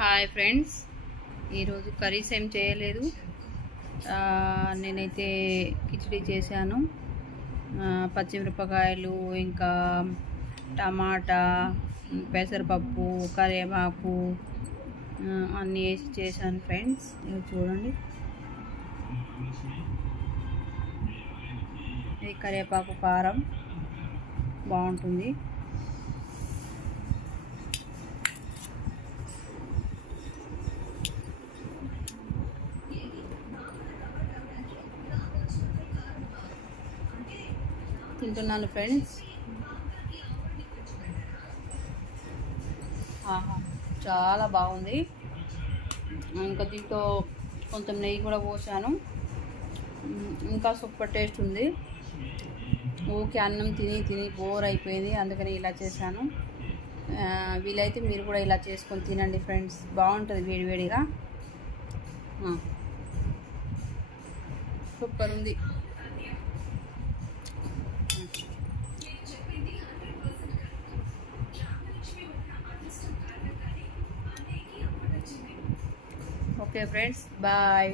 Hi friends, ఈరోజు curries ఏం చేయలేదు. నేనైతే కిచిడి చేశాను. పచ్చిమిరపకాయలు, ఇంకా టమాటా, పెసరపప్పు, కరివేపాకు అన్నీ వేసి చేశాను ఫ్రెండ్స్. ఇది చూడండి, ఇది కరివేపాకు కారం బాగుంటుంది. తింటున్నాను ఫ్రెండ్స్. చాలా బాగుంది. ఇంకా దీంతో కొంచెం నెయ్యి కూడా పోసాను. ఇంకా సూపర్ టేస్ట్ ఉంది. ఊకే అన్నం తిని తిని బోర్ అయిపోయింది, అందుకని ఇలా చేశాను. వీలైతే మీరు కూడా ఇలా చేసుకొని తినండి ఫ్రెండ్స్, బాగుంటుంది వేడివేడిగా. సూపర్ ఉంది. Okay friends, bye.